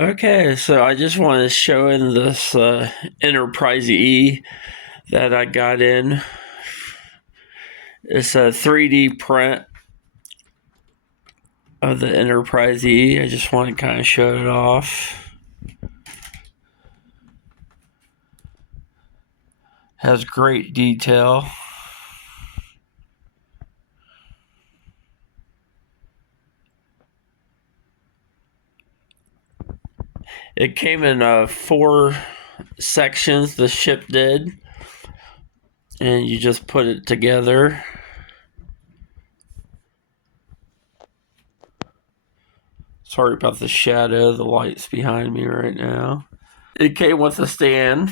Okay, so I just want to show in this Enterprise E that I got in. It's a 3D print of the Enterprise E. I just want to kind of show it off. Has great detail. It came in 4 sections, the ship did, and you just put it together. Sorry about the shadow, the light's behind me right now. It came with a stand.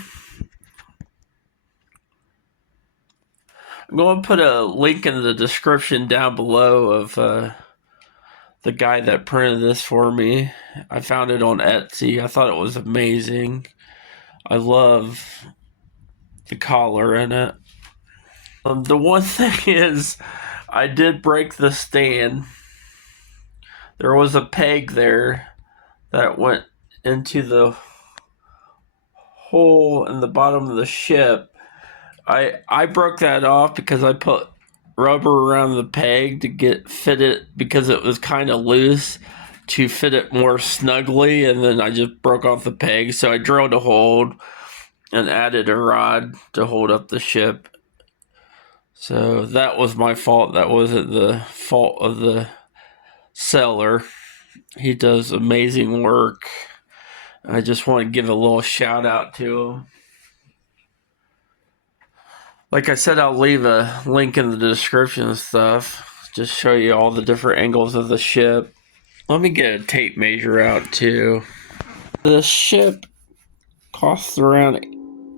I'm going to put a link in the description down below of the guy that printed this for me. I found it on Etsy. I thought it was amazing. I love the collar in it. The one thing is, I did break the stand. There was a peg there that went into the hole in the bottom of the ship. I broke that off because I put rubber around the peg to get fit it because it was kind of loose to fit it more snugly, and then I just broke off the peg. So I drilled a hole and added a rod to hold up the ship. So that was my fault. That wasn't the fault of the seller. He does amazing work. I just want to give a little shout out to him. Like I said, I'll leave a link in the description and stuff. Just show you all the different angles of the ship. Let me get a tape measure out too. The ship costs around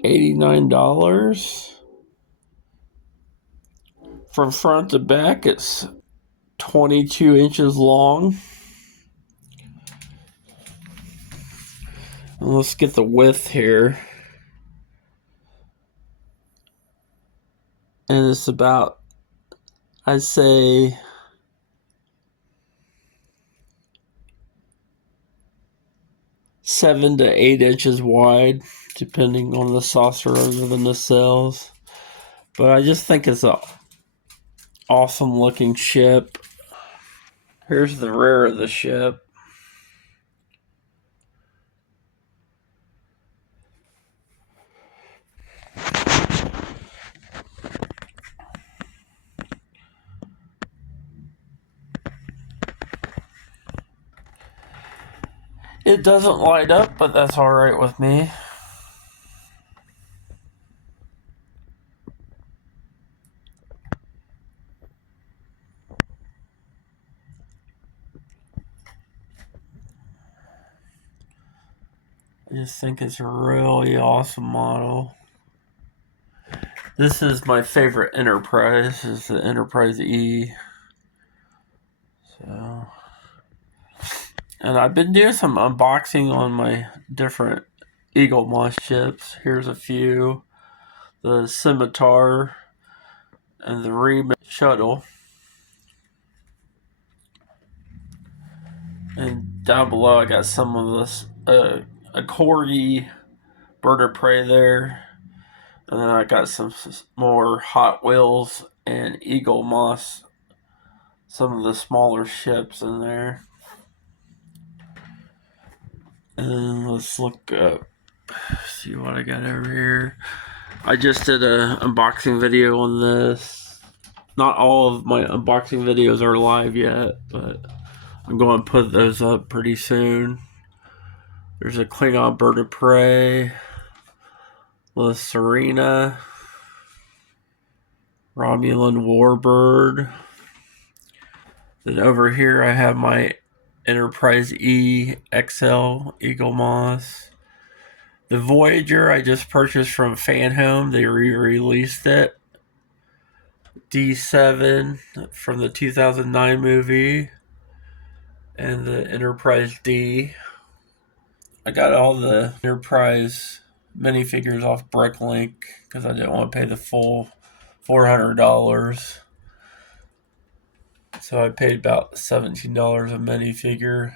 $89. From front to back, it's 22 inches long. And let's get the width here. And it's about, I'd say, 7 to 8 inches wide, depending on the saucer of the nacelles. But I just think it's an awesome looking ship. Here's the rear of the ship. It doesn't light up, but that's alright with me. I just think it's a really awesome model. This is my favorite Enterprise, is the Enterprise E. So, and I've been doing some unboxing on my different Eaglemoss ships. Here's a few. The Scimitar and the Reman Shuttle. And down below I got some of this, a Corgi bird of prey there. And then I got some more Hot Wheels and Eaglemoss, some of the smaller ships in there. And let's look up, see what I got over here. I just did an unboxing video on this. Not all of my unboxing videos are live yet, but I'm going to put those up pretty soon. There's a Klingon bird of prey, La Serena, Romulan warbird. Then over here I have my Enterprise E XL Eaglemoss. The Voyager I just purchased from Fan Home. They re-released it. D7 from the 2009 movie. And the Enterprise D. I got all the Enterprise minifigures off Bricklink because I didn't want to pay the full $400. So I paid about $17 a minifigure.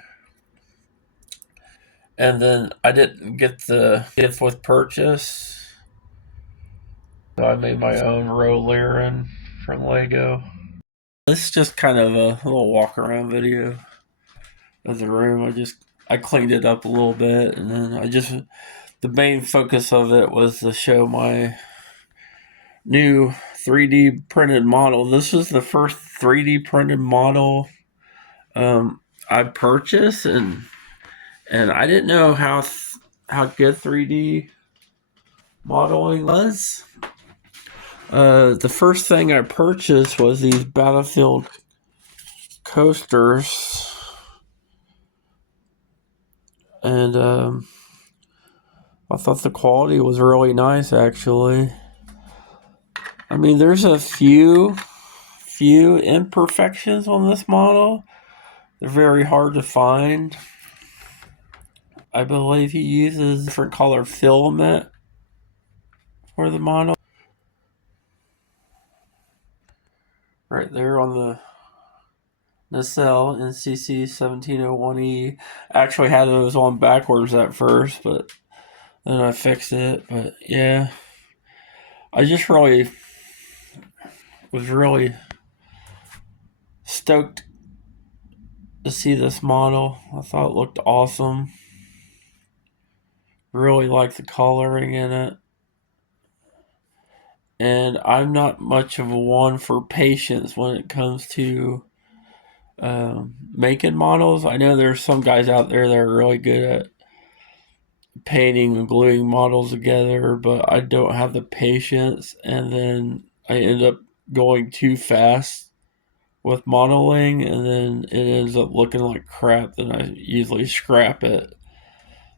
And then I didn't get the gift with purchase, so I made my own Rolaren from Lego. This is just kind of a little walk around video of the room. I cleaned it up a little bit, and then the main focus of it was to show my new 3D printed model. This is the first 3D printed model I purchased, and I didn't know how good 3D modeling was. The first thing I purchased was these Battlefield coasters, and I thought the quality was really nice, actually. I mean, there's a few imperfections on this model. They're very hard to find. I believe he uses different color filament for the model. Right there on the nacelle NCC 1701E. I actually had those on backwards at first, but then I fixed it. But yeah, I just was really stoked to see this model. I thought it looked awesome. Really like the coloring in it. And I'm not much of a one for patience when it comes to making models. I know there's some guys out there that are really good at painting and gluing models together, but I don't have the patience, and then I end up going too fast with modeling, and then it ends up looking like crap. Then I usually scrap it.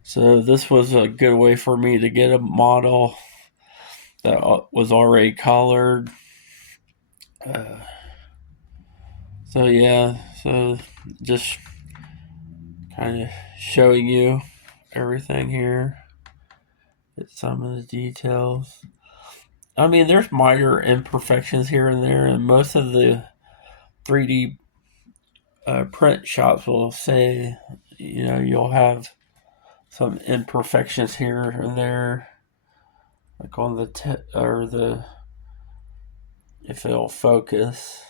So this was a good way for me to get a model that was already colored. So yeah, so just kind of showing you everything here. Get some of the details. I mean, there's minor imperfections here and there, and most of the 3D print shops will say, you'll have some imperfections here and there, like on if it'll focus.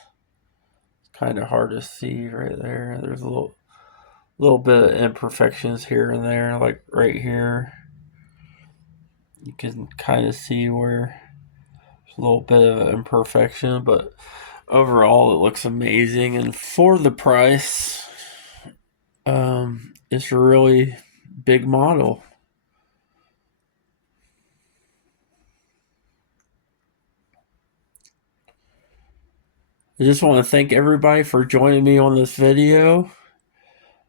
It's kind of hard to see right there. There's a little bit of imperfections here and there, like right here. You can kind of see where there's a little bit of imperfection, but overall it looks amazing. And for the price, it's a really big model. I just want to thank everybody for joining me on this video.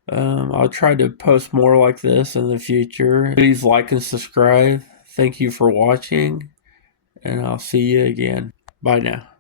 I'll try to post more like this in the future. Please like and subscribe. Thank you for watching, and I'll see you again. Bye now.